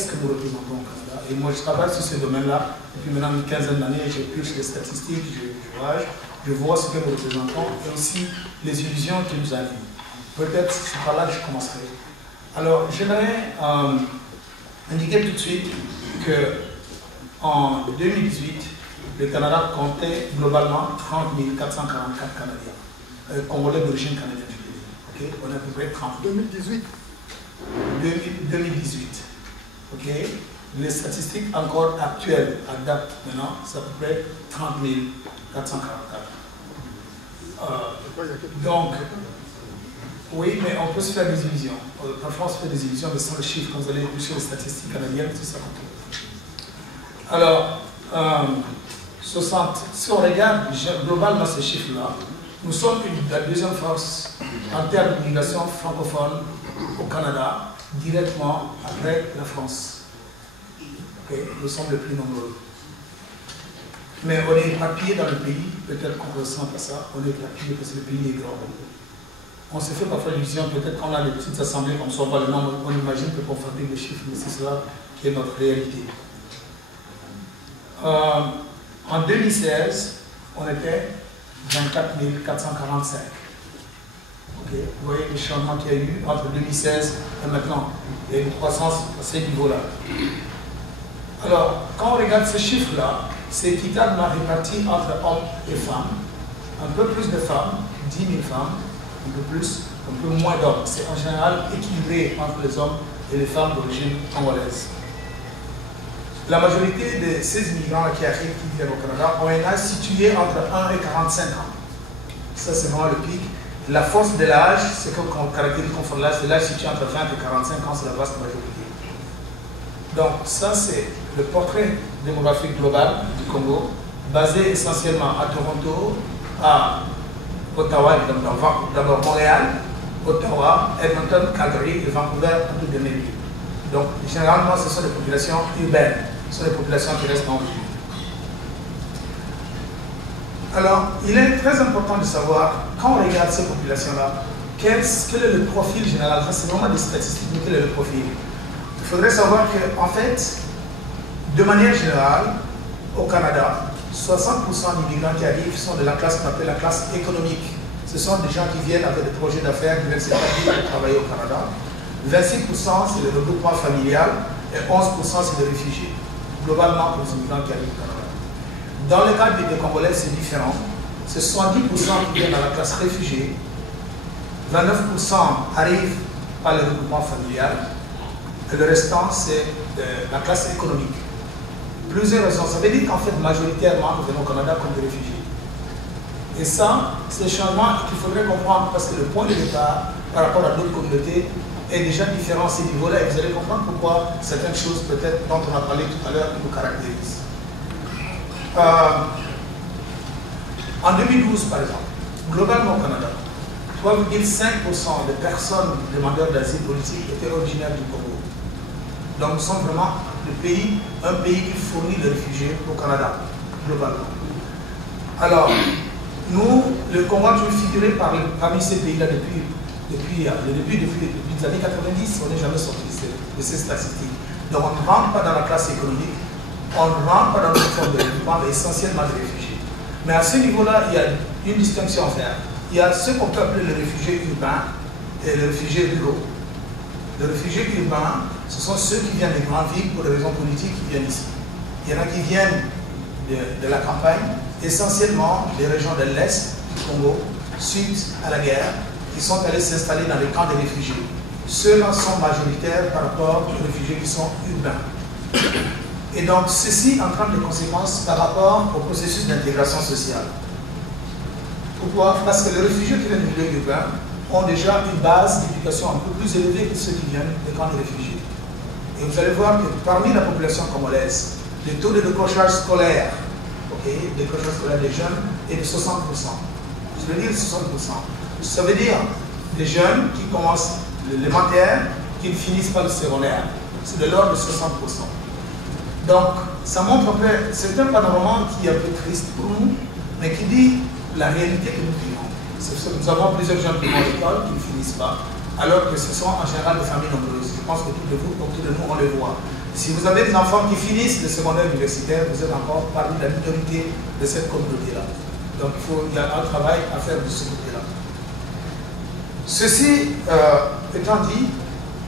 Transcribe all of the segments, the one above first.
qu'est-ce que nous représentons au Canada. Et moi, je travaille sur ce domaine-là depuis maintenant une quinzaine d'années. Je pioche les statistiques, je vois ce que nous représentons et aussi les illusions qui nous animent. Peut-être c'est par là que je commencerai. Alors, j'aimerais indiquer tout de suite qu'en 2018, le Canada comptait globalement 30 444 Canadiens, Congolais d'origine canadienne. Okay? On est à peu près 30. 2018. 2018. Okay? Les statistiques encore actuelles, à date maintenant, c'est à peu près 30 444. Donc, oui, mais on peut se faire des illusions. Parfois, on se fait des illusions, mais sans les chiffres, quand vous allez sur les statistiques canadiennes, c'est ça qu'on trouve. Alors, 60, si on regarde globalement ces chiffres-là, nous sommes la deuxième force en termes d'immigration francophone au Canada, directement après la France. Okay? Nous sommes les plus nombreux. Mais on est éparpillés dans le pays, peut-être qu'on ressent pas ça, on est éparpillés parce que le pays est grand. On se fait parfois l'illusion, peut-être qu'on a des petites assemblées comme ça, on voit le nombre, on imagine qu'on fabrique des chiffres, mais c'est cela qui est notre réalité. En 2016, on était 24 445. Okay. Vous voyez le changement qu'il y a eu entre 2016 et maintenant. Il y a une croissance à ce niveau-là. Alors, quand on regarde ces chiffres-là, c'est équitablement réparti entre hommes et femmes. Un peu plus de femmes, 10 000 femmes, un peu plus, un peu moins d'hommes. C'est en général équilibré entre les hommes et les femmes d'origine congolaise. La majorité de ces immigrants qui arrivent, qui viennent au Canada, ont un âge situé entre 1 et 45 ans. Ça, c'est vraiment le pic. La force de l'âge, c'est qu'on caractérise comme l'âge, c'est l'âge situé entre 20 et 45 ans, c'est la vaste majorité. Donc, ça, c'est le portrait démographique global du Congo, basé essentiellement à Toronto, à Ottawa, d'abord Montréal, Ottawa, Edmonton, Calgary et Vancouver, en tout de même. Donc, généralement, ce sont des populations urbaines, ce sont des populations qui restent en ville. Alors, il est très important de savoir, quand on regarde ces populations-là, quel est le profil général. Ça, c'est vraiment des statistiques, mais quel est le profil? Il faudrait savoir qu'en fait, de manière générale, au Canada, 60% d'immigrants qui arrivent sont de la classe qu'on appelle la classe économique. Ce sont des gens qui viennent avec des projets d'affaires, qui viennent s'établir pour travailler au Canada. 26% c'est le regroupement familial et 11% c'est des réfugiés, globalement pour les immigrants qui arrivent au Canada. Dans le cas des Congolais, c'est différent. C'est 70% qui viennent à la classe réfugiée, 29% arrivent par le regroupement familial, et le restant, c'est la classe économique. Plusieurs raisons. Ça veut dire qu'en fait, majoritairement, nous venons au Canada comme des réfugiés. Et ça, c'est le changement qu'il faudrait comprendre parce que le point de départ par rapport à d'autres communautés est déjà différent à ces niveaux-là. Et vous allez comprendre pourquoi certaines choses, peut-être, dont on a parlé tout à l'heure, nous caractérisent. En 2012, par exemple, globalement au Canada, 3,5% des personnes demandeurs d'asile politique étaient originaires du Congo. Donc nous sommes vraiment un pays qui fournit les réfugiés au Canada, globalement. Alors, nous, le Congo a toujours figuré parmi ces pays-là depuis les années 90, on n'est jamais sorti de ces statistiques. Donc on ne rentre pas dans la classe économique, on ne rentre pas dans le fonds de développement, mais essentiellement des réfugiés. Mais à ce niveau-là, il y a une distinction à faire. Il y a ce qu'on peut appeler les réfugiés urbains et les réfugiés ruraux. Les réfugiés urbains, ce sont ceux qui viennent des grandes villes pour des raisons politiques qui viennent ici. Il y en a qui viennent de la campagne, essentiellement des régions de l'Est du Congo, suite à la guerre, qui sont allés s'installer dans les camps des réfugiés. Ceux-là sont majoritaires par rapport aux réfugiés qui sont urbains. Et donc, ceci entraîne des conséquences par rapport au processus d'intégration sociale. Pourquoi? Parce que les réfugiés qui viennent du milieu urbain ont déjà une base d'éducation un peu plus élevée que ceux qui viennent des camps de réfugiés. Et vous allez voir que parmi la population congolaise, le taux de décrochage scolaire, décrochage scolaire des jeunes, est de 60%. Je veux dire 60%. Ça veut dire des jeunes qui commencent l'élémentaire, qui ne finissent pas le secondaire. C'est de l'ordre de 60%. Donc, ça montre un peu, c'est un panorama qui est un peu triste pour nous, mais qui dit la réalité que nous vivons. Nous avons plusieurs jeunes qui vont à l'école, qui ne finissent pas, alors que ce sont en général des familles nombreuses. Je pense que tous de vous, autour de nous, on les voit. Si vous avez des enfants qui finissent le secondaire universitaire, vous êtes encore parmi la minorité de cette communauté-là. Donc il y a un travail à faire de ce côté-là. Ceci étant dit,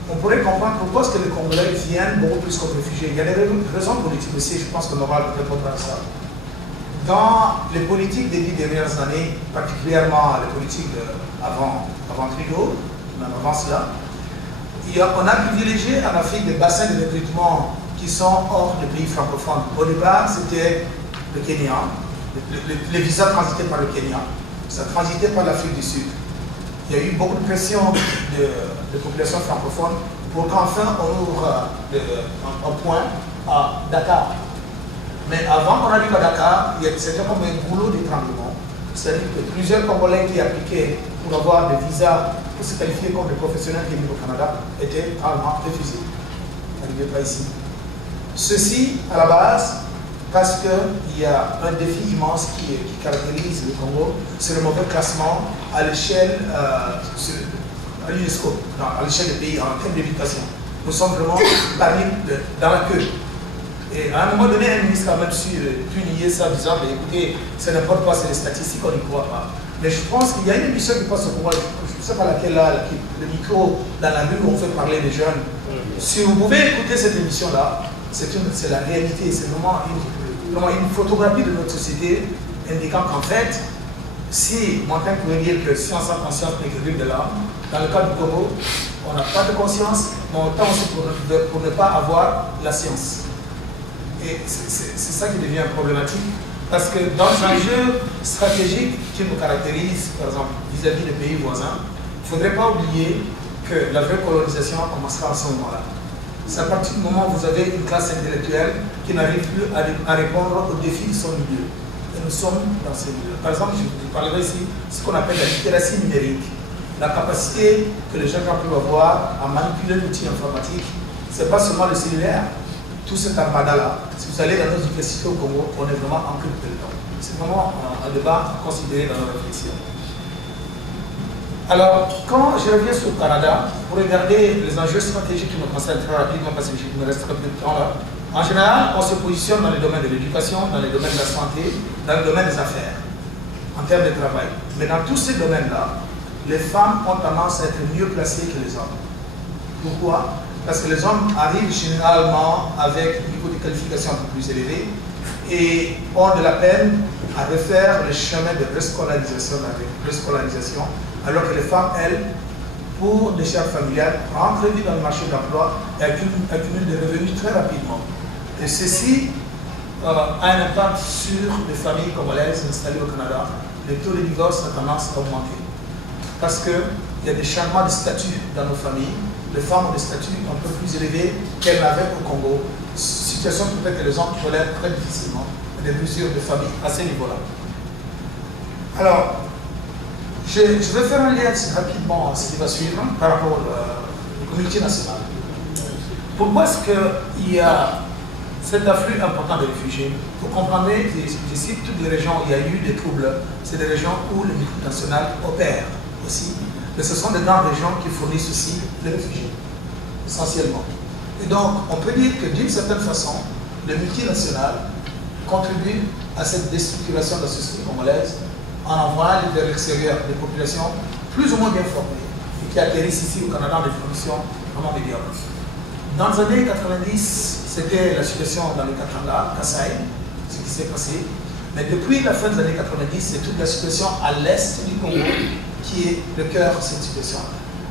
on pourrait comprendre pourquoi est-ce que les Congolais viennent beaucoup plus comme réfugiés. Il y a des raisons politiques aussi, je pense qu'on aura répondre à ça. Dans les politiques des 10 dernières années, particulièrement les politiques avant Trudeau, même avant cela, on a privilégié en Afrique des bassins de recrutement qui sont hors des pays francophones. Au départ, c'était le Kenya, les visas transitaient par le Kenya, ça transitait par l'Afrique du Sud. Il y a eu beaucoup de pression de populations francophones pour qu'enfin on ouvre un point à Dakar. Mais avant qu'on arrive à Dakar, c'était comme un goulot d'étranglement. C'est-à-dire que plusieurs Congolais qui appliquaient pour avoir des visas pour se qualifier comme des professionnels qui vivent au Canada étaient carrément refusés. N'arrivaient pas ici. Ceci, à la base, parce qu'il y a un défi immense qui caractérise le Congo, c'est le mauvais classement à l'échelle à l'UNESCO, à l'échelle des pays en termes d'éducation. Nous sommes vraiment parmi dans la queue. Et à un moment donné, un ministre a même pu nier ça, disant écoutez, c'est n'importe quoi, c'est des statistiques, on n'y croit pas. Mais je pense qu'il y a une émission qui passe au pouvoir, je ne sais pas laquelle là, le micro dans la rue où on fait parler des jeunes. Si vous pouvez écouter cette émission-là, c'est la réalité, c'est vraiment une photographie de notre société indiquant qu'en fait, si Montaigne pouvait dire que science sans conscience n'est que rue de l'âme, dans le cas du Congo, on n'a pas de conscience, mais autant aussi pour ne pas avoir la science. Et c'est ça qui devient problématique, parce que dans un jeu stratégique qui nous caractérise, par exemple, vis-à-vis des pays voisins, il ne faudrait pas oublier que la vraie colonisation commencera à ce moment-là. C'est à partir du moment où vous avez une classe intellectuelle qui n'arrive plus à répondre aux défis de son milieu. Et nous sommes dans ces milieux. Par exemple, je vous parlerai ici de ce qu'on appelle la littératie numérique. La capacité que les gens peuvent avoir à manipuler l'outil informatique, ce n'est pas seulement le cellulaire. Tout cet armada-là, si vous allez dans nos universités au Congo, on est vraiment en crise de temps. C'est vraiment un débat à considérer dans nos réflexions. Alors, quand je reviens sur le Canada, pour regarder les enjeux stratégiques qui me concernent très rapidement, parce qu'il me reste très peu de temps là, en général, on se positionne dans les domaines de l'éducation, dans les domaines de la santé, dans le domaine des affaires, en termes de travail. Mais dans tous ces domaines-là, les femmes ont tendance à être mieux placées que les hommes. Pourquoi? Parce que les hommes arrivent généralement avec un niveau de qualification un peu plus élevé et ont de la peine à refaire le chemin de rescolarisation, alors que les femmes, elles, pour des charges familiales, rentrent vite dans le marché de l'emploi et accumulent des revenus très rapidement. Et ceci a un impact sur les familles congolaises installées au Canada. Le taux de divorce a tendance à augmenter. Parce qu'il y a des changements de statut dans nos familles. Les femmes ont des statuts un peu plus élevés qu'elles n'avaient au Congo. Situation qui fait que les hommes tolèrent très difficilement des mesures de famille à ce niveau-là. Alors, je vais faire un lien rapidement à ce qui va suivre par rapport aux communautés nationales. Pourquoi est-ce qu'il y a cet afflux important de réfugiés? Vous comprenez, je cite toutes les régions où il y a eu des troubles, c'est des régions où les multinationales opèrent aussi. Mais ce sont des grandes régions qui fournissent aussi les réfugiés, essentiellement. Et donc, on peut dire que d'une certaine façon, les multinationales contribuent à cette déstructuration de la société congolaise en envoyant vers l'extérieur des populations plus ou moins bien formées et qui atterrissent ici au Canada dans des conditions vraiment médiocres. Dans les années 90, c'était la situation dans le Katanga, Kasaï, ce qui s'est passé. Mais depuis la fin des années 90, c'est toute la situation à l'est du Congo qui est le cœur de cette situation.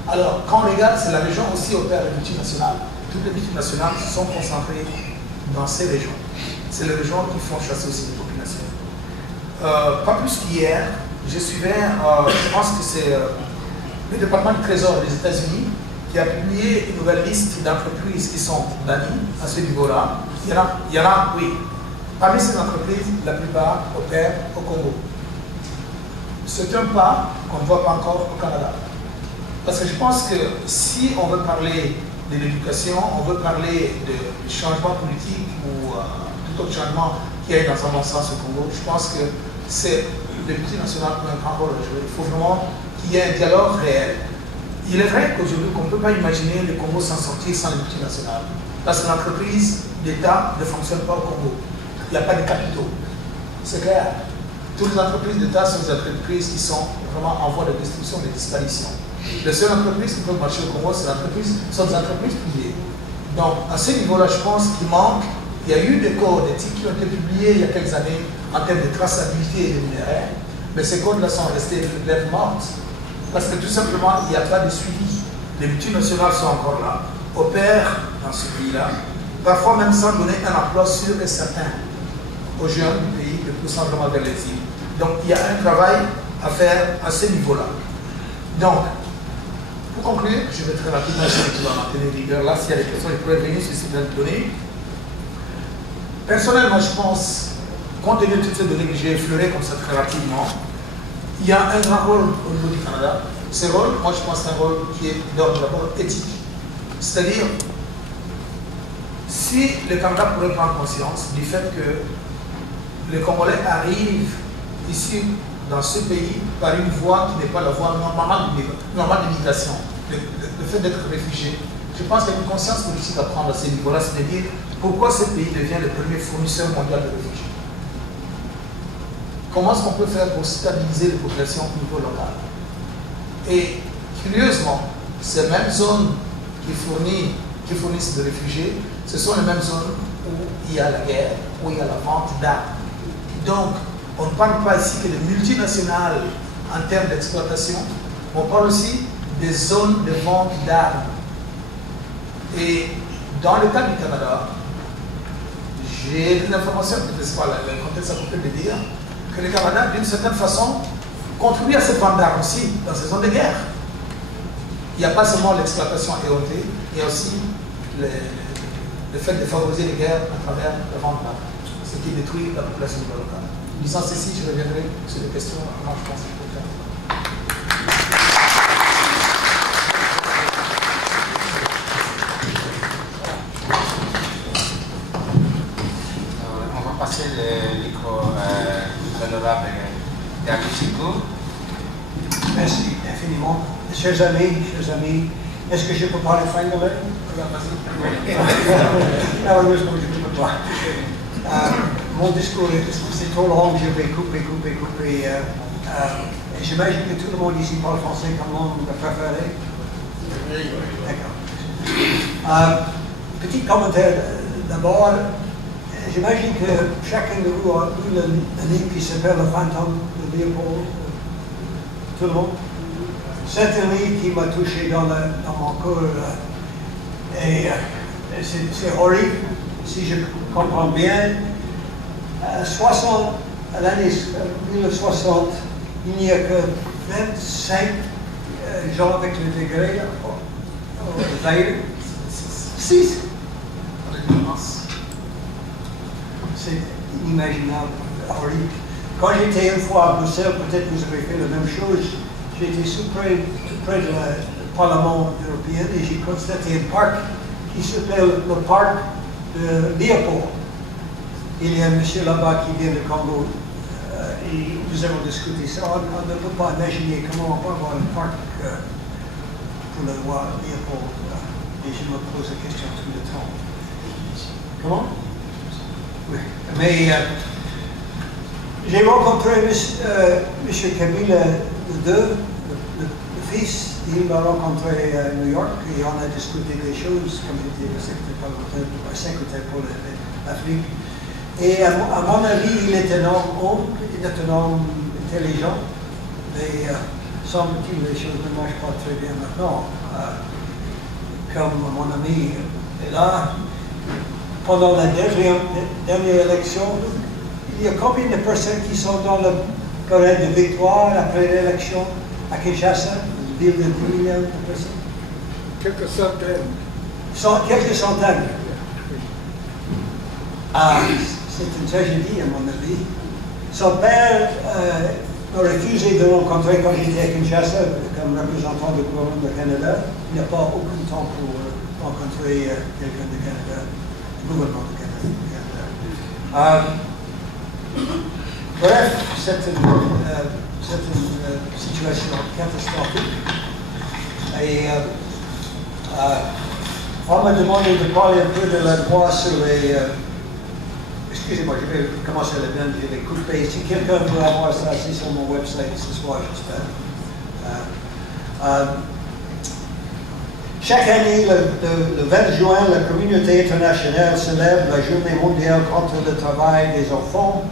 Alors, quand on regarde, c'est la région aussi opère les multinationales. Toutes les multinationales sont concentrées dans ces régions. C'est les régions qui font chasser aussi les populations. Pas plus qu'hier, je suivais, je pense que c'est le département du Trésor des États-Unis qui a publié une nouvelle liste d'entreprises qui sont bannies à ce niveau-là. Il y en a, oui. Parmi ces entreprises, la plupart opèrent au Congo. C'est un pas qu'on ne voit pas encore au Canada. Parce que je pense que si on veut parler de l'éducation, on veut parler de changement politique ou tout autre changement qui est dans un bon sens au Congo, je pense que c'est les multinationales qui ont un grand rôle à jouer. Il faut vraiment qu'il y ait un dialogue réel. Il est vrai qu'aujourd'hui, qu'on ne peut pas imaginer le Congo s'en sortir sans les multinationales. Parce que l'entreprise d'État ne fonctionne pas au Congo. Il n'y a pas de capitaux. C'est clair. Toutes les entreprises d'État sont des entreprises qui sont vraiment en voie de destruction, de disparition. Les seules entreprises qui peuvent marcher au Congo, sont des entreprises privées. Donc, à ce niveau-là, je pense qu'il manque. Il y a eu des codes éthiques qui ont été publiés il y a quelques années en termes de traçabilité et de minerais, mais ces codes-là sont restés lettres mortes. Parce que tout simplement, il n'y a pas de suivi. Les multinationales sont encore là, opèrent dans ce pays-là, parfois même sans donner un emploi sûr et certain aux jeunes du pays, le poussant vraiment vers l'exil. Donc il y a un travail à faire à ce niveau-là. Donc, pour conclure, je vais très rapidement essayer de maintenir rigueur là. S'il y a des questions, je pourrais venir sur ces données. Personnellement, je pense, compte tenu de toutes ces données que j'ai effleurées comme ça très rapidement, il y a un grand rôle au niveau du Canada. Ce rôle, moi je pense, c'est un rôle qui est d'ordre d'abord éthique. C'est-à-dire, si le Canada pourrait prendre conscience du fait que les Congolais arrivent ici, dans ce pays, par une voie qui n'est pas la voie normale d'immigration, le fait d'être réfugié, je pense qu'il y a une conscience politique à prendre à ce niveau-là, c'est-à-dire pourquoi ce pays devient le premier fournisseur mondial de réfugiés. Comment est-ce qu'on peut faire pour stabiliser les populations au niveau local? Et curieusement, ces mêmes zones qui fournissent des réfugiés, ce sont les mêmes zones où il y a la guerre, où il y a la vente d'armes. Donc, on ne parle pas ici que de multinationales en termes d'exploitation, on parle aussi des zones de vente d'armes. Et dans le cas du Canada, j'ai des informations, peut-être c'est pas le contexte à peu près de dire, que le Canada, d'une certaine façon, contribue à cette vente d'armes aussi, dans ces zones de guerre. Il n'y a pas seulement l'exploitation éhontée, il y a aussi le fait de favoriser les guerres à travers la vente d'armes, ce qui détruit la population locale. Disant ceci, je reviendrai sur les questions, comment je pense qu'il faut faire. On va passer le micro à l'honorable David Chico. Merci infiniment. Chers amis, est-ce que je peux parler finlandais? Malheureusement, je ne peux pas. Mon discours, c'est trop long, je vais couper. Et j'imagine que tout le monde ici parle français comme langue préférée. D'accord. Petit commentaire d'abord. J'imagine que chacun de vous a lu un livre qui s'appelle Le Fantôme de Léopold. Tout le monde. C'est un livre qui m'a touché dans mon cœur. Et c'est horrible, si je comprends bien. À l'année 1960, il n'y a que 25 gens avec le degré au Zaïre. 6. C'est inimaginable, horrible. Quand j'étais une fois à Bruxelles, peut-être vous avez fait la même chose, j'étais tout près du Parlement européen et j'ai constaté un parc qui s'appelle le parc de Léopold. Il y a un monsieur là-bas qui vient du Congo et nous avons discuté ça. On ne peut pas imaginer comment on peut avoir un parc pour le roi Léopold. Et je me pose la question tout le temps. Comment? Oui. Mais j'ai rencontré M. Kabila II, le fils. Il m'a rencontré à New York et on a discuté des choses comme j'étais le secrétaire pour l'Afrique. Et à mon avis, il est un homme intelligent, mais semble-t-il les choses ne marchent pas très bien maintenant. Comme mon ami est là, pendant la dernière élection, il y a combien de personnes qui sont dans le parade de victoire après l'élection à Kinshasa, une ville de 10 millions de personnes? Quelques centaines. Quelques centaines. C'est une tragédie, à mon avis. Son père m'a refusé de rencontrer quand j'étais à Kinshasa comme représentant du gouvernement du Canada. Il n'a pas aucun temps pour rencontrer quelqu'un du Canada, du gouvernement du Canada. Bref, c'est une situation catastrophique. Et On m'a demandé de parler un peu de la loi sur les... excusez-moi, je vais commencer à la bien, je vais couper. Si quelqu'un veut avoir ça, c'est sur mon website ce soir, j'espère. Chaque année, le 20 juin, la communauté internationale célèbre la Journée mondiale contre le travail des enfants,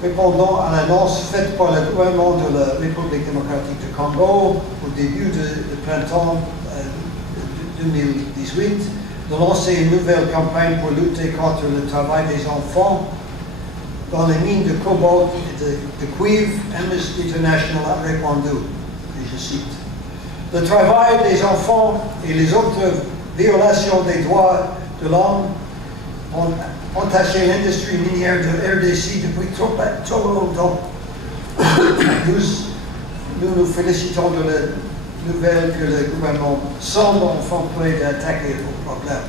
répondant à l'annonce faite par le gouvernement de la République démocratique du Congo au début du printemps 2018 de lancer une nouvelle campagne pour lutter contre le travail des enfants dans les mines de cobalt et de cuivre. Amnesty International a répondu, et je cite, « Le travail des enfants et les autres violations des droits de l'homme ont entaché l'industrie minière de RDC depuis trop longtemps. Nous nous félicitons de la nouvelle que le gouvernement semble enfin prêt d'attaquer le problème. »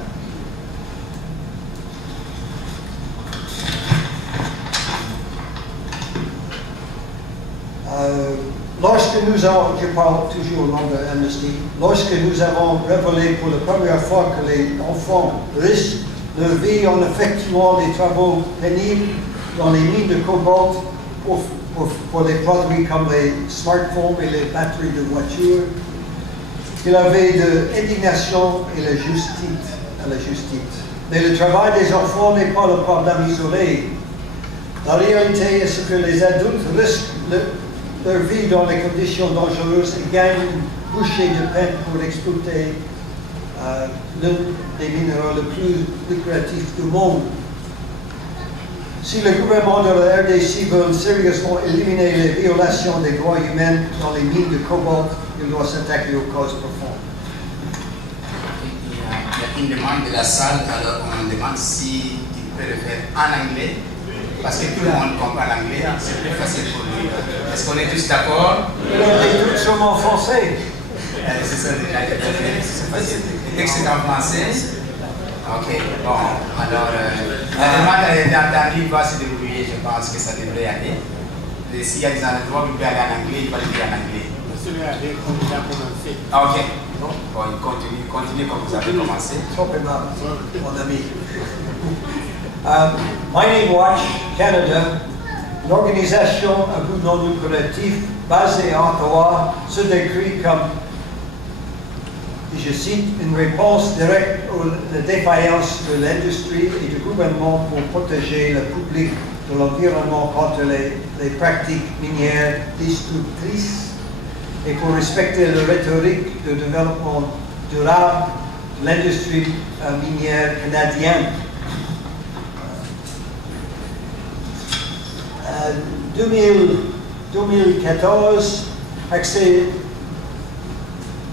Lorsque nous avons, je parle toujours au nom de Amnesty, lorsque nous avons révélé pour la première fois que les enfants risquent leur vie en effectuant des travaux pénibles dans les mines de cobalt pour les produits comme les smartphones et les batteries de voitures, il y avait de l'indignation et la justice. Mais le travail des enfants n'est pas le problème isolé. La réalité est que les adultes risquent leur vie dans des conditions dangereuses et gagnent une bouchée de pain pour exploiter l'un des minéraux les plus lucratifs du monde. Si le gouvernement de la RDC veut sérieusement éliminer les violations des droits humains dans les mines de cobalt, il doit s'attaquer aux causes profondes. Il y a une demande de la salle, alors on demande s'il peut le faire en anglais, parce que tout le monde comprend l'anglais, c'est plus facile pour lui. Est-ce qu'on est tous d'accord? On est tous sûrement français. C'est ça déjà, c'est facile. Le texte est en français. Ok, bon, alors la demande dans le livre va se débrouiller, je pense que ça devrait aller. Et s'il y a des endroits où il peut aller en anglais, il va le dire en anglais. Ok, bon, il continue comme vous avez commencé. Trop aimable, mon ami. Mining Watch Canada, une organisation à but non lucratif basée à Ottawa, se décrit comme, je cite, une réponse directe aux défaillances de l'industrie et du gouvernement pour protéger le public de l'environnement contre les pratiques minières destructrices et pour respecter la rhétorique de développement durable de l'industrie minière canadienne. 2014, accès...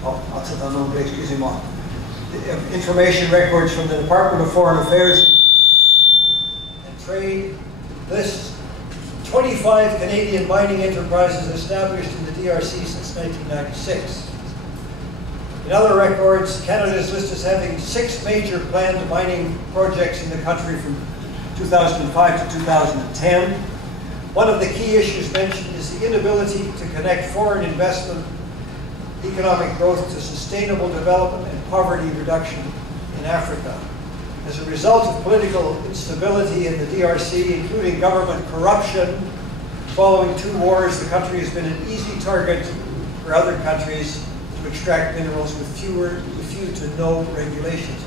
Oh, c'est en anglais, excusez-moi. Information records from the Department of Foreign Affairs and Trade lists 25 Canadian mining enterprises established in the DRC since 1996. In other records, Canada is listed as having 6 major planned mining projects in the country from 2005 to 2010. One of the key issues mentioned is the inability to connect foreign investment, economic growth to sustainable development and poverty reduction in Africa. As a result of political instability in the DRC, including government corruption, following 2 wars, the country has been an easy target for other countries to extract minerals with few to no regulations.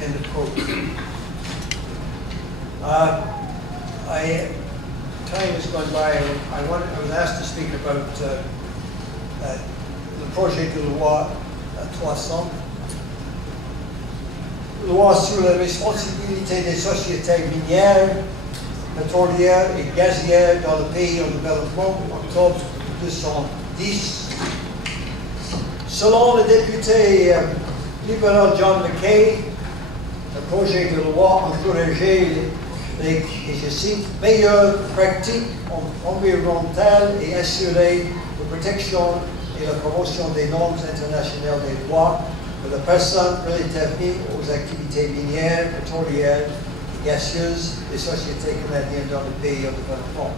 End of quote. Time has gone by. I was asked to speak about le projet de loi 300, loi sur la responsabilité des sociétés minières, pétrolières et gazières dans le pays en développement, octobre 2010. Selon le député libéral John McKay, le projet de loi encourageait les, et je cite, meilleures pratiques environnementales et assurer la protection et la promotion des normes internationales des droits de la personne relativement aux activités minières, pétrolières et gazieuses des sociétés canadiennes dans le pays en développement.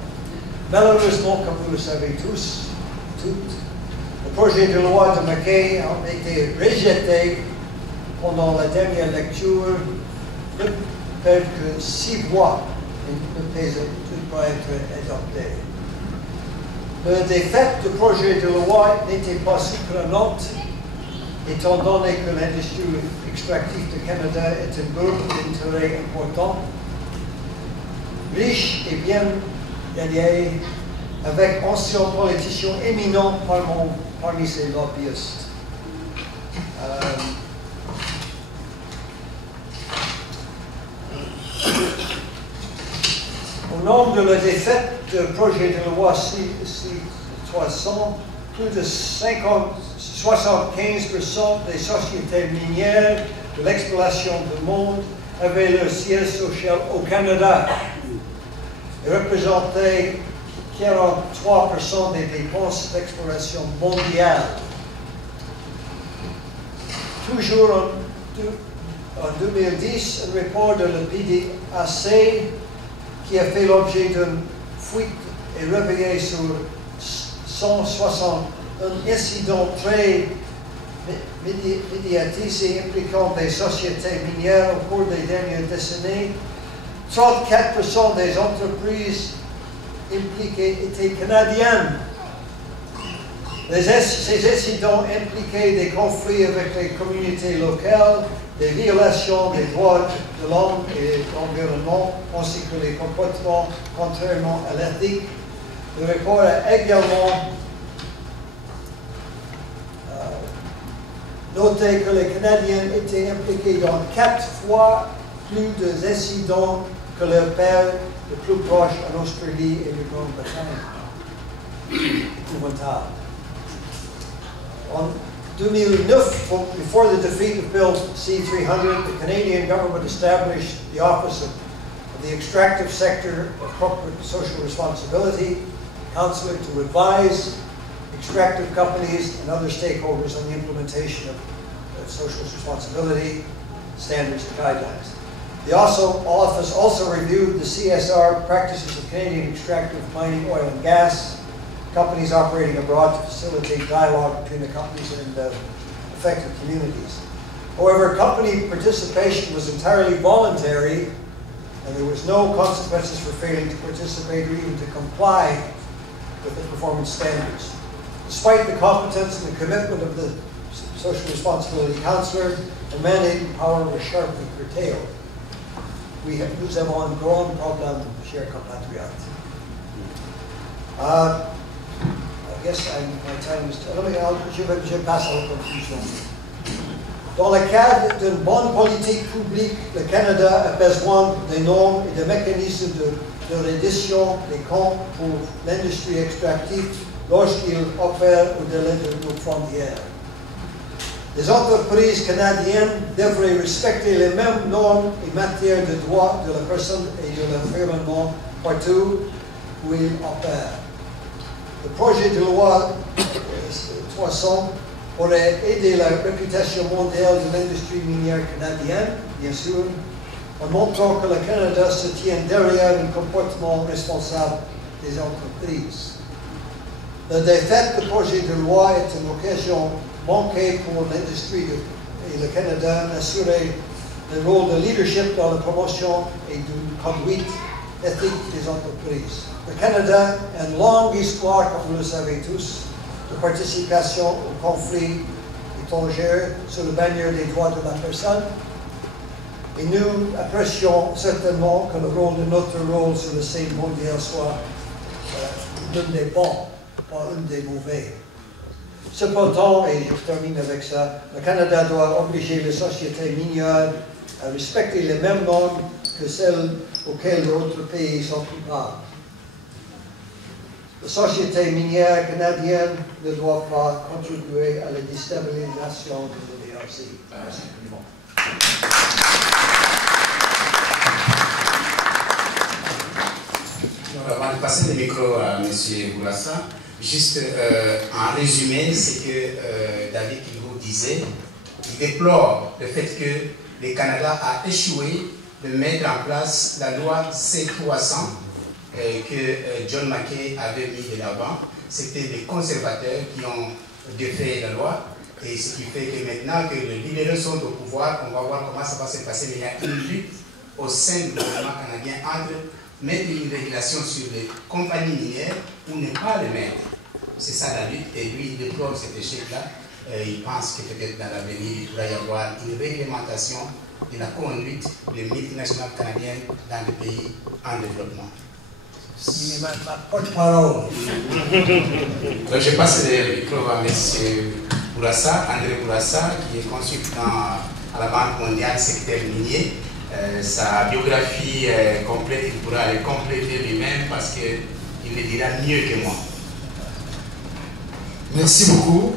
Malheureusement, comme vous le savez tous, le projet de loi de McKay a été rejeté pendant la dernière lecture, peut-être que 6 voix ne peuvent pas être adoptées. La défaite du projet de loi n'était pas surprenante, étant donné que l'industrie extractive du Canada est un groupe d'intérêt important, riche et bien gagné, avec anciens politiciens éminents parmi ses lobbyistes. Au nom de la défaite du projet de loi C-300, plus de 75% des sociétés minières de l'exploitation du monde avaient leur siège social au Canada et représentaient 43% des dépenses d'exploration mondiale. Toujours en 2010, un rapport de la PDAC qui a fait l'objet d'une fuite et réveillé sur 161 incidents très médiatisés impliquant des sociétés minières au cours des dernières décennies. 34% des entreprises impliquées étaient canadiennes. Ces incidents impliquaient des conflits avec les communautés locales, des violations des droits de l'homme et de l'environnement, ainsi que les comportements contrairement à l'éthique. Le rapport a également noté que les Canadiens étaient impliqués dans 4 fois plus d'incidents que leurs pairs les plus proches en Australie et la Grande-Bretagne. Épouvantable. En 2009, before the defeat of Bill C-300, the Canadian government established the Office of the Extractive Sector of Corporate Social Responsibility, counselor to advise extractive companies and other stakeholders on the implementation of social responsibility standards and guidelines. The office also reviewed the CSR practices of Canadian extractive mining, oil and gas, companies operating abroad to facilitate dialogue between the companies and affected communities. However, company participation was entirely voluntary, and there was no consequences for failing to participate or even to comply with the performance standards. Despite the competence and the commitment of the Social Responsibility Councillor, the mandate and power were sharply curtailed. Nous avons un grand problème, chers compatriotes. I guess my time is... Je passe à la conclusion. Dans le cadre d'une bonne politique publique, le Canada a besoin des normes et de mécanismes de reddition des comptes pour l'industrie extractive lorsqu'il opère au-delà de nos frontières. Les entreprises canadiennes devraient respecter les mêmes normes en matière de droits de la personne et de l'environnement partout où ils opèrent. Le projet de loi 300 aurait aidé la réputation mondiale de l'industrie minière canadienne, bien sûr, en montrant que le Canada se tient derrière un comportement responsable des entreprises. La défaite du projet de loi est une occasion manquée pour l'industrie et le Canada d'assurer le rôle de leadership dans la promotion et d'une conduite éthique des entreprises. Le Canada a une longue histoire, comme vous le savez tous, de participation au conflit étranger sur le bannière des droits de la personne. Et nous apprécions certainement que le rôle de notre rôle sur la scène mondiale soit l'un des bons, pas un des mauvais. Cependant, et je termine avec ça, le Canada doit obliger les sociétés minières à respecter les mêmes normes que celles auxquelles d'autres pays sont coupables. Les sociétés minières canadiennes ne doivent pas contribuer à la déstabilisation de la DRC. Merci. Avant de passer le micro à M. Bourassa, juste en résumé, c'est que David Kilgour disait, il déplore le fait que le Canada a échoué de mettre en place la loi C-300 que John Mackay avait mis de l'avant. C'était les conservateurs qui ont défait la loi Et ce qui fait que maintenant que les libéraux sont au pouvoir, on va voir comment ça va se passer. Mais il y a une lutte au sein du gouvernement canadien entre mettre une régulation sur les compagnies minières ou ne pas les mettre. C'est ça la lutte. Et lui, il déplore cet échec-là. Il pense que peut-être dans l'avenir, il pourra y avoir une réglementation de la conduite des multinationales canadiennes dans les pays en développement. Il ma porte-parole. Donc je passe le micro à M. Bourassa, André Bourassa, qui est consultant à la Banque mondiale, secteur minier. Sa biographie complète, il pourra le compléter lui-même parce qu'il le dira mieux que moi. Merci beaucoup.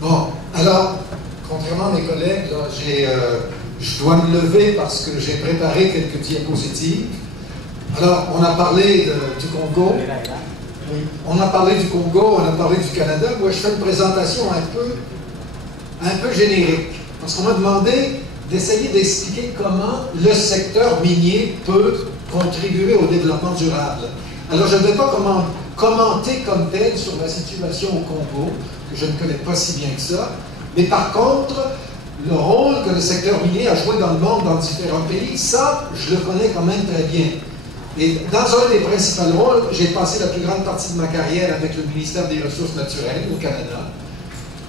Bon, alors, contrairement à mes collègues, là, je dois me lever parce que j'ai préparé quelques diapositives. Alors, on a parlé du Congo. Oui. On a parlé du Congo, on a parlé du Canada. Moi, je fais une présentation un peu générique. Parce qu'on m'a demandé d'essayer d'expliquer comment le secteur minier peut contribuer au développement durable. Alors, je ne vais pas commenter comme tel sur la situation au Congo, que je ne connais pas si bien que ça. Mais par contre, le rôle que le secteur minier a joué dans le monde, dans différents pays, ça, je le connais quand même très bien. Et dans un des principaux rôles, j'ai passé la plus grande partie de ma carrière avec le ministère des Ressources naturelles au Canada.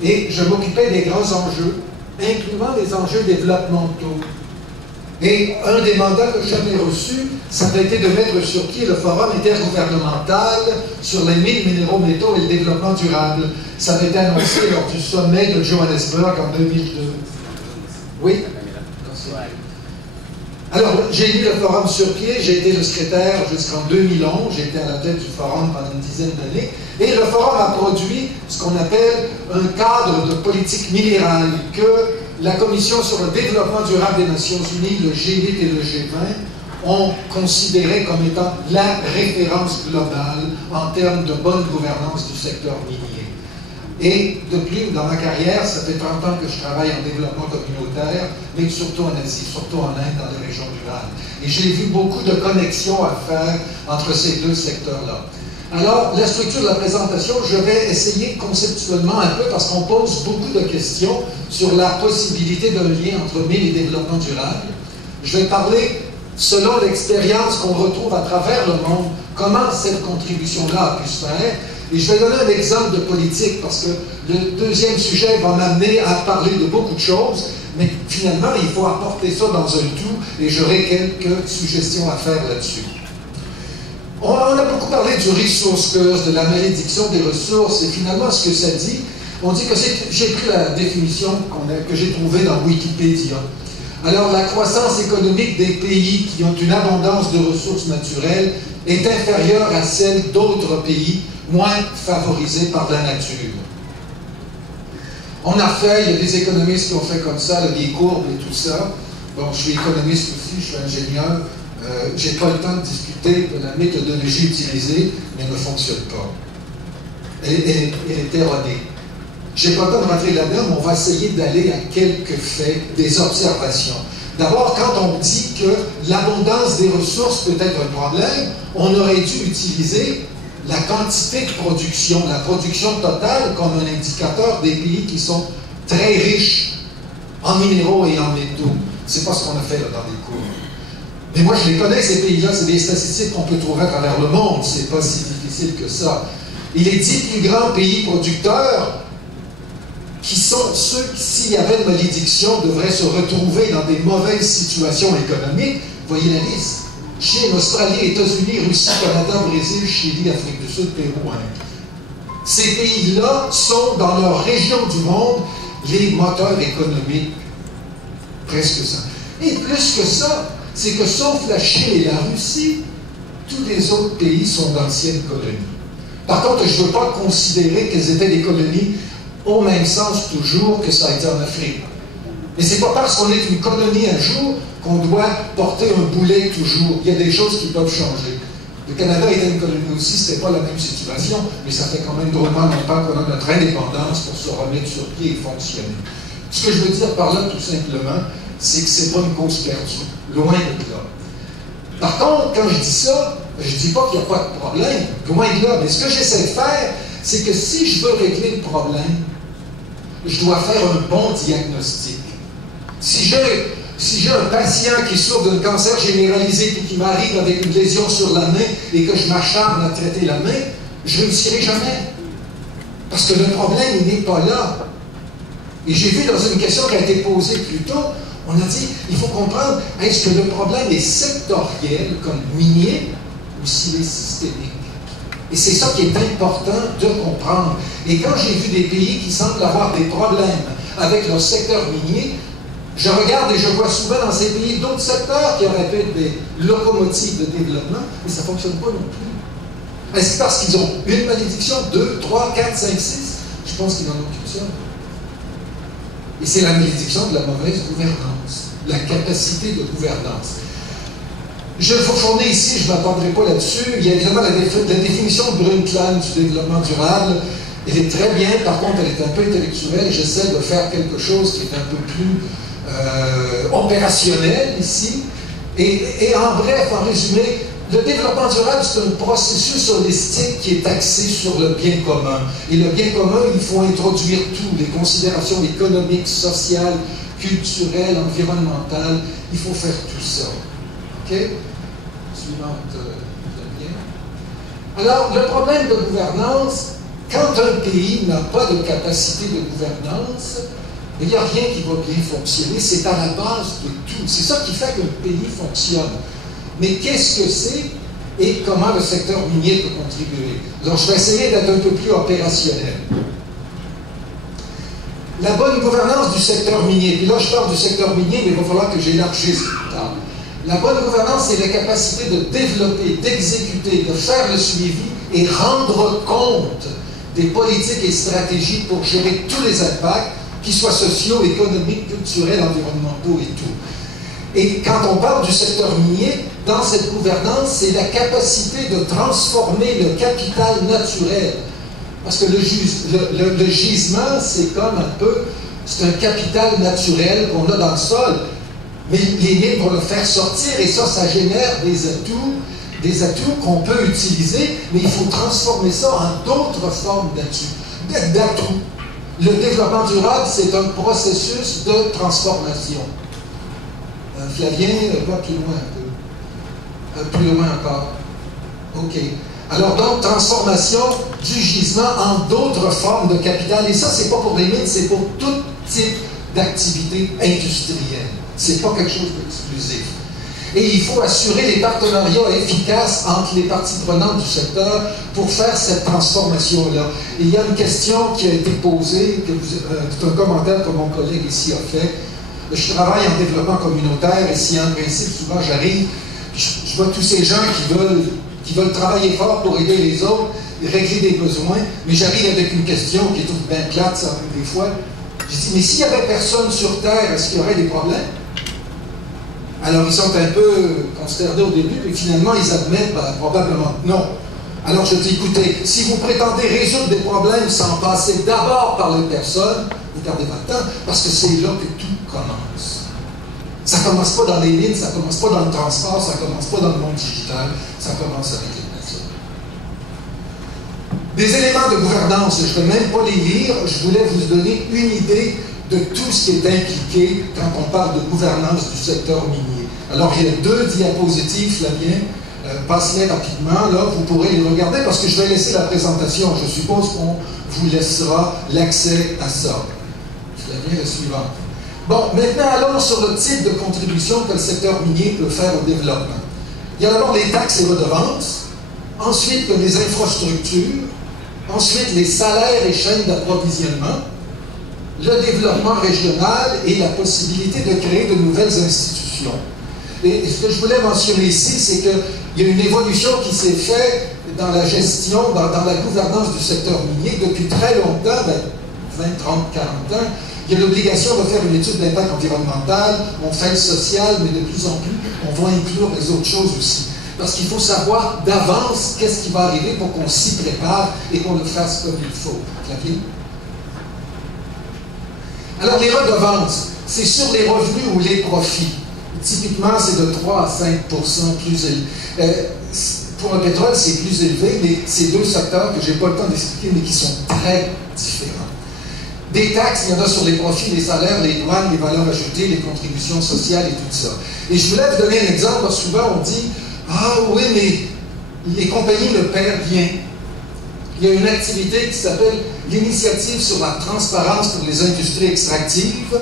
Et je m'occupais des grands enjeux, incluant les enjeux développementaux. Et un des mandats que j'avais reçus, ça a été de mettre sur pied le forum intergouvernemental sur les mines, minéraux, métaux et le développement durable. Ça avait été annoncé lors du sommet de Johannesburg en 2002. Oui? Alors, j'ai mis le forum sur pied, j'ai été le secrétaire jusqu'en 2011, j'étais à la tête du forum pendant une dizaine d'années, et le forum a produit ce qu'on appelle un cadre de politique minérale que la Commission sur le développement durable des Nations Unies, le G8 et le G20, ont considéré comme étant la référence globale en termes de bonne gouvernance du secteur minier. Et depuis, dans ma carrière, ça fait 30 ans que je travaille en développement communautaire, mais surtout en Asie, surtout en Inde, dans les régions rurales. Et j'ai vu beaucoup de connexions à faire entre ces deux secteurs-là. Alors, la structure de la présentation, je vais essayer conceptuellement un peu, parce qu'on pose beaucoup de questions sur la possibilité d'un lien entre mines et développement durable. Je vais parler, selon l'expérience qu'on retrouve à travers le monde, comment cette contribution-là a pu se faire. Et je vais donner un exemple de politique, parce que le deuxième sujet va m'amener à parler de beaucoup de choses, mais finalement, il faut apporter ça dans un tout, et j'aurai quelques suggestions à faire là-dessus. On a beaucoup parlé du resource curse, de la malédiction des ressources, et finalement, ce que ça dit, on dit que j'ai pris la définition que j'ai trouvée dans Wikipédia. Alors, la croissance économique des pays qui ont une abondance de ressources naturelles est inférieure à celle d'autres pays moins favorisés par la nature. On a fait, il y a des économistes qui ont fait comme ça, des courbes et tout ça. Bon, je suis économiste aussi, je suis ingénieur. Je n'ai pas le temps de discuter de la méthodologie utilisée, mais elle ne fonctionne pas. Elle est erronée. Je n'ai pas le temps de rentrer là-dedans, mais on va essayer d'aller à quelques faits, des observations. D'abord, quand on dit que l'abondance des ressources peut être un problème, on aurait dû utiliser la quantité de production, la production totale comme un indicateur des pays qui sont très riches en minéraux et en métaux. C'est pas ce qu'on a fait là, dans les cours. Mais moi, je les connais, ces pays-là, c'est des statistiques qu'on peut trouver à travers le monde, c'est pas si difficile que ça. Et les 10 plus grands pays producteurs, qui sont ceux qui, s'il y avait une malédiction, devraient se retrouver dans des mauvaises situations économiques, voyez la liste. Chine, Australie, États-Unis, Russie, Canada, Brésil, Chili, Afrique du Sud, Pérou, Inde. Ces pays-là sont, dans leur région du monde, les moteurs économiques. Presque ça. Et plus que ça, c'est que sauf la Chine et la Russie, tous les autres pays sont d'anciennes colonies. Par contre, je ne veux pas considérer qu'elles étaient des colonies au même sens toujours que ça a été en Afrique. Mais c'est pas parce qu'on est une colonie un jour qu'on doit porter un boulet toujours. Il y a des choses qui peuvent changer. Le Canada était une colonie aussi, c'était pas la même situation, mais ça fait quand même drôlement longtemps qu'on a notre indépendance pour se remettre sur pied et fonctionner. Ce que je veux dire par là, tout simplement, c'est que c'est pas une cause perdue, loin de là. Par contre, quand je dis ça, je ne dis pas qu'il n'y a pas de problème, loin de là, mais ce que j'essaie de faire, c'est que si je veux régler le problème, je dois faire un bon diagnostic. Si j'ai un patient qui souffre d'un cancer généralisé et qui m'arrive avec une lésion sur la main et que je m'acharne à traiter la main, je ne réussirai jamais. Parce que le problème, il n'est pas là. Et j'ai vu dans une question qui a été posée plus tôt, on a dit, il faut comprendre, est-ce que le problème est sectoriel, comme minier, ou s'il est systémique? Et c'est ça qui est important de comprendre. Et quand j'ai vu des pays qui semblent avoir des problèmes avec leur secteur minier, je regarde et je vois souvent dans ces pays d'autres secteurs qui auraient pu être des locomotives de développement, mais ça ne fonctionne pas non plus. Est-ce parce qu'ils ont une malédiction, 2, 3, 4, 5, 6? Je pense qu'ils n'en ont qu'une seule. Et c'est la malédiction de la mauvaise gouvernance, la capacité de gouvernance. Je vais vous fournir ici, je ne m'attendrai pas là-dessus, il y a évidemment la définition de Brundtland du développement durable. Elle est très bien, par contre elle est un peu intellectuelle, j'essaie de faire quelque chose qui est un peu plus opérationnel ici. Et en bref, en résumé, le développement durable, c'est un processus holistique qui est axé sur le bien commun. Et le bien commun, il faut introduire tout, les considérations économiques, sociales, culturelles, environnementales, il faut faire tout ça. OK? Suivante, bien. Alors, le problème de gouvernance, quand un pays n'a pas de capacité de gouvernance, il n'y a rien qui va bien fonctionner. C'est à la base de tout. C'est ça qui fait qu'un pays fonctionne. Mais qu'est-ce que c'est et comment le secteur minier peut contribuer? Donc, je vais essayer d'être un peu plus opérationnel. La bonne gouvernance du secteur minier, puis là je parle du secteur minier, mais il va falloir que j'élargisse plus tard. La bonne gouvernance, c'est la capacité de développer, d'exécuter, de faire le suivi et rendre compte des politiques et stratégies pour gérer tous les impacts, qu'ils soient sociaux, économiques, culturels, environnementaux et tout. Et quand on parle du secteur minier, dans cette gouvernance, c'est la capacité de transformer le capital naturel. Parce que le gisement, c'est comme un peu, c'est un capital naturel qu'on a dans le sol. Mais les mines vont le faire sortir et ça génère des atouts qu'on peut utiliser, mais il faut transformer ça en d'autres formes d'atouts. Le développement durable, c'est un processus de transformation. Flavien, va plus loin un peu. Plus loin encore. OK. Alors donc, transformation du gisement en d'autres formes de capital. Et ça, c'est pas pour les mines, c'est pour tout type d'activité industrielle. C'est pas quelque chose d'exclusif. Et il faut assurer les partenariats efficaces entre les parties prenantes du secteur pour faire cette transformation-là. Et il y a une question qui a été posée, c'est un commentaire que mon collègue ici a fait. Je travaille en développement communautaire et si en principe, souvent j'arrive, je vois tous ces gens qui veulent travailler fort pour aider les autres, régler des besoins, mais j'arrive avec une question qui est toute bien plate, ça, des fois. Je dis, mais s'il n'y avait personne sur Terre, est-ce qu'il y aurait des problèmes? Alors, ils sont un peu consternés au début, mais finalement, ils admettent, probablement non. Alors, je dis, écoutez, si vous prétendez résoudre des problèmes sans passer d'abord par les personnes, vous perdez votre temps, parce que c'est là que tout commence. Ça ne commence pas dans les mines, ça ne commence pas dans le transport, ça ne commence pas dans le monde digital, ça commence avec les personnes. Des éléments de gouvernance, je ne vais même pas les lire, je voulais vous donner une idée de tout ce qui est impliqué quand on parle de gouvernance du secteur minier. Alors, il y a 2 diapositives, Flavien, passe-les rapidement, là, vous pourrez les regarder parce que je vais laisser la présentation. Je suppose qu'on vous laissera l'accès à ça. Flavien, le suivant. Bon, maintenant, allons sur le type de contribution que le secteur minier peut faire au développement. Il y a d'abord les taxes et redevances, ensuite les infrastructures, ensuite les salaires et chaînes d'approvisionnement, le développement régional et la possibilité de créer de nouvelles institutions. Et ce que je voulais mentionner ici, c'est qu'il y a une évolution qui s'est faite dans la gestion, dans la gouvernance du secteur minier depuis très longtemps, 20, 30, 40 ans. Il y a l'obligation de faire une étude d'impact environnemental, on fait le social, mais de plus en plus, on va inclure les autres choses aussi. Parce qu'il faut savoir d'avance qu'est-ce qui va arriver pour qu'on s'y prépare et qu'on le fasse comme il faut. Clavier? Alors, les redevances, c'est sur les revenus ou les profits. Typiquement, c'est de 3 à 5 plus élevé. Pour le pétrole, c'est plus élevé, mais c'est deux secteurs que je n'ai pas le temps d'expliquer, mais qui sont très différents. Des taxes, il y en a sur les profits, les salaires, les douanes, les valeurs ajoutées, les contributions sociales et tout ça. Et je voulais vous donner un exemple, parce que souvent on dit « Ah oui, mais les compagnies le paient bien. » Il y a une activité qui s'appelle l'Initiative sur la transparence pour les industries extractives,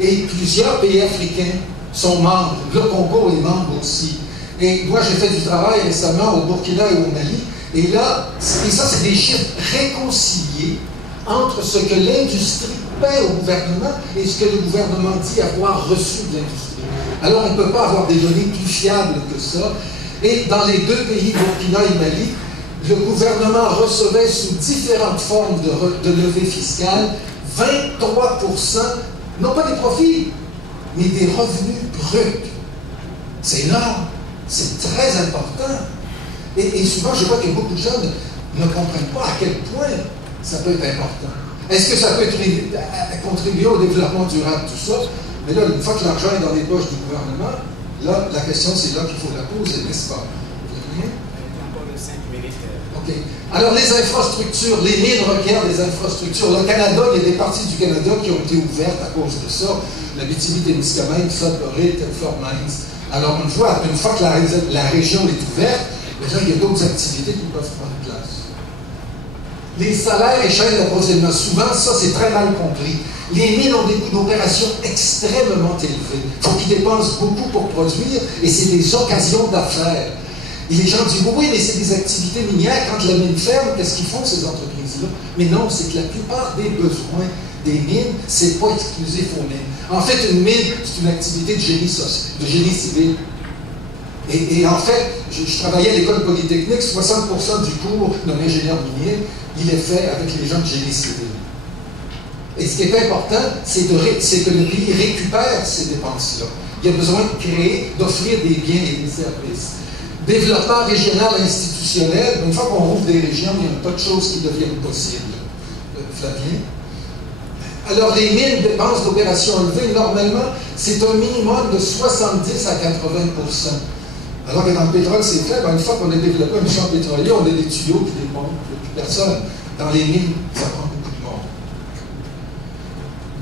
et plusieurs pays africains sont membres. Le Congo est membre aussi. Et moi, j'ai fait du travail récemment au Burkina et au Mali, et là, et ça, c'est des chiffres réconciliés entre ce que l'industrie paie au gouvernement et ce que le gouvernement dit avoir reçu de l'industrie. Alors, on ne peut pas avoir des données plus fiables que ça. Et dans les deux pays, Burkina et Mali, le gouvernement recevait sous différentes formes de levée fiscale 23%, non pas des profits, mais des revenus bruts. C'est énorme, c'est très important. Et souvent, je vois que beaucoup de gens ne comprennent pas à quel point ça peut être important. Est-ce que ça peut contribuer au développement durable, tout ça? Mais là, une fois que l'argent est dans les poches du gouvernement, là, la question, c'est là qu'il faut la poser, n'est-ce pas? OK. Alors, les infrastructures, les mines requièrent des infrastructures. Le Canada, il y a des parties du Canada qui ont été ouvertes à cause de ça. La Abitibi-Témiscamingue, Sudbury, Telford Mines. Alors, une fois que la région est ouverte, déjà, il y a d'autres activités qui peuvent prendre place. Les salaires et chaînes d'approvisionnement, souvent, ça, c'est très mal compris. Les mines ont des coûts d'opération extrêmement élevés. Il faut qu'ils dépensent beaucoup pour produire, et c'est des occasions d'affaires. Et les gens disent, oui, mais c'est des activités minières. Quand la mine ferme, qu'est-ce qu'ils font, ces entreprises-là? Mais non, c'est que la plupart des besoins des mines, c'est pas exclusif aux mines. En fait, une mine, c'est une activité de génie civil. Et en fait, je travaillais à l'école polytechnique, 60% du cours d'un ingénieur minier, il est fait avec les gens de génie civil. Et ce qui est important, c'est que le pays récupère ces dépenses-là. Il y a besoin de créer, d'offrir des biens et des services. Développement régional institutionnel, une fois qu'on rouvre des régions, il y a un tas de choses qui deviennent possibles. Flavien? Alors, les mines dépenses d'opérations élevées, normalement, c'est un minimum de 70 à 80%. Alors que dans le pétrole, c'est faible. Une fois qu'on a développé un champ pétrolier, on a des tuyaux qui démontent, il n'y a plus personne. Dans les mines, ça prend beaucoup de monde.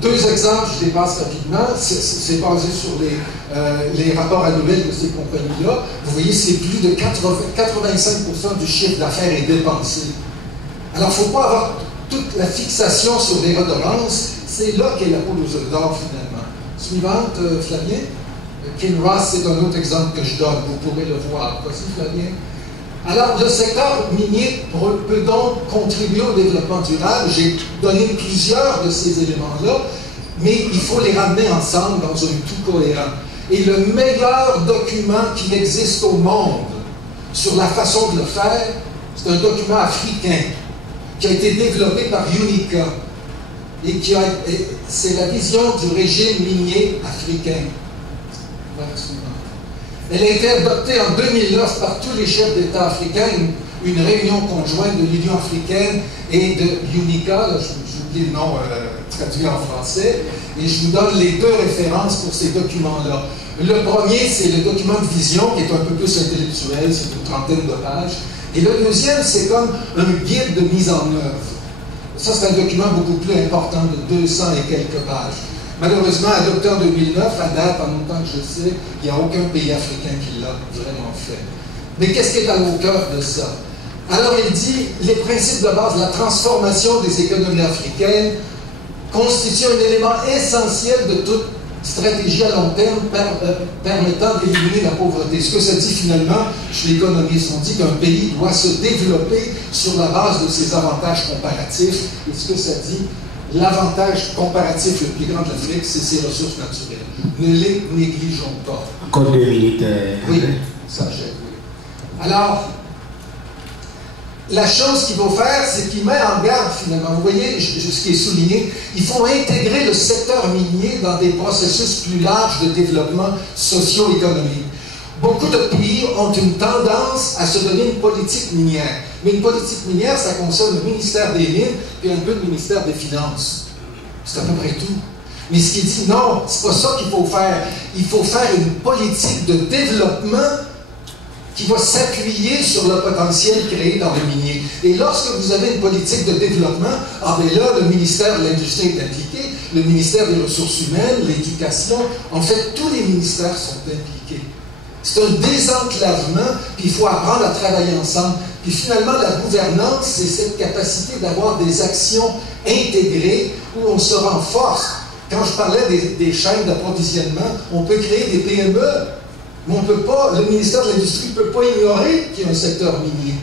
Deux exemples, je les passe rapidement. C'est basé sur les rapports annuels de ces compagnies-là. Vous voyez, c'est plus de 85% du chiffre d'affaires est dépensé. Alors, il ne faut pas avoir toute la fixation sur les redevances. C'est là qu'est la poule aux œufs d'or, finalement. Suivante, Flavien. Kinross, c'est un autre exemple que je donne. Vous pourrez le voir. Voici, Flavien. Alors, le secteur minier peut donc contribuer au développement durable. J'ai donné plusieurs de ces éléments-là, mais il faut les ramener ensemble dans un tout cohérent. Et le meilleur document qui existe au monde sur la façon de le faire, c'est un document africain qui a été développé par UNICA. Et c'est la vision du régime minier africain. Elle a été adoptée en 2009 par tous les chefs d'État africains, une réunion conjointe de l'Union africaine et de UNICA, j'ai oublié le nom traduit en français, et je vous donne les deux références pour ces documents-là. Le premier, c'est le document de vision, qui est un peu plus intellectuel, c'est une trentaine de pages, et le deuxième, c'est comme un guide de mise en œuvre. Ça, c'est un document beaucoup plus important, de 200 et quelques pages. Malheureusement, adopté en 2009, à date, en autant que je sais, il n'y a aucun pays africain qui l'a vraiment fait. Mais qu'est-ce qui est à l'auteur de ça? Alors, il dit, les principes de base, la transformation des économies africaines constitue un élément essentiel de toute stratégie à long terme permettant d'éliminer la pauvreté. Ce que ça dit finalement, chez l'économiste, on dit qu'un pays doit se développer sur la base de ses avantages comparatifs. Et ce que ça dit, l'avantage comparatif le plus grand de l'Afrique, c'est ses ressources naturelles. Ne les négligeons pas. Encore 2 minutes. Oui, ça achève. Alors, la chose qu'il faut faire, c'est qu'il met en garde finalement. Vous voyez ce qui est souligné. Il faut intégrer le secteur minier dans des processus plus larges de développement socio-économique. Beaucoup de pays ont une tendance à se donner une politique minière. Mais une politique minière, ça concerne le ministère des Mines et un peu le ministère des Finances. C'est à peu près tout. Mais ce qu'il dit, non, c'est pas ça qu'il faut faire. Il faut faire une politique de développement qui va s'appuyer sur le potentiel créé dans le minier. Et lorsque vous avez une politique de développement, ah ben là, le ministère de l'Industrie est impliqué, le ministère des Ressources humaines, l'éducation, en fait, tous les ministères sont impliqués. C'est un désenclavement, puis il faut apprendre à travailler ensemble. Puis finalement, la gouvernance, c'est cette capacité d'avoir des actions intégrées où on se renforce. Quand je parlais des chaînes d'approvisionnement, on peut créer des PME, mais on peut pas, le ministère de l'Industrie ne peut pas ignorer qu'il y a un secteur minier.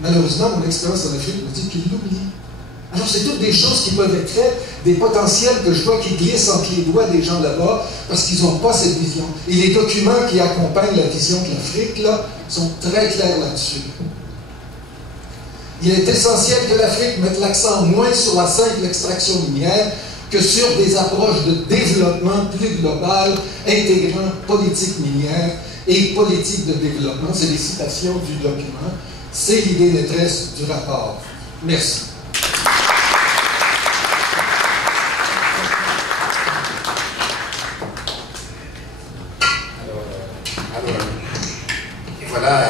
Malheureusement, mon expérience en Afrique me dit qu'il l'oublie. Alors, c'est toutes des choses qui peuvent être faites, des potentiels que je vois qui glissent entre les doigts des gens là-bas parce qu'ils n'ont pas cette vision. Et les documents qui accompagnent la vision de l'Afrique, là, sont très clairs là-dessus. Il est essentiel que l'Afrique mette l'accent moins sur la simple extraction minière que sur des approches de développement plus globales, intégrant politique minière et politique de développement. C'est les citations du document. C'est l'idée maîtresse du rapport. Merci. Voilà,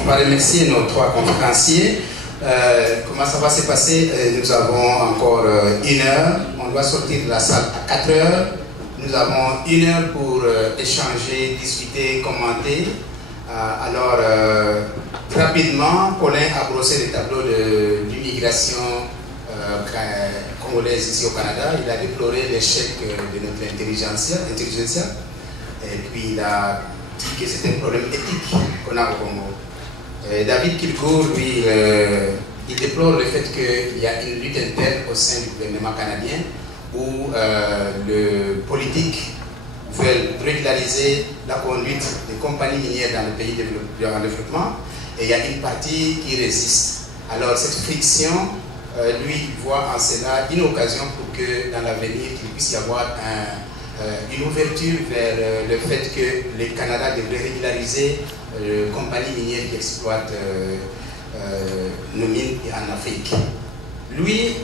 on va remercier nos trois conférenciers. Comment ça va se passer? Nous avons encore 1 heure. On doit sortir de la salle à 4 heures. Nous avons 1 heure pour échanger, discuter, commenter. Alors, rapidement, Paulin a brossé le tableau de l'immigration congolaise ici au Canada. Il a déploré l'échec de notre intelligentsia. Et puis, il a dit que c'est un problème éthique qu'on a au Congo. David Kilgour, lui, il déplore le fait qu'il y a une lutte interne au sein du gouvernement canadien où les politiques veulent régulariser la conduite des compagnies minières dans le pays en développement et il y a une partie qui résiste. Alors cette friction, lui, voit en cela une occasion pour que dans l'avenir, il puisse y avoir une ouverture vers le fait que le Canada devrait régulariser les compagnies minières qui exploitent nos mines en Afrique. Lui,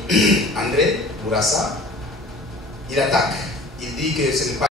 André Bourassa, il attaque. Il dit que ce n'est pas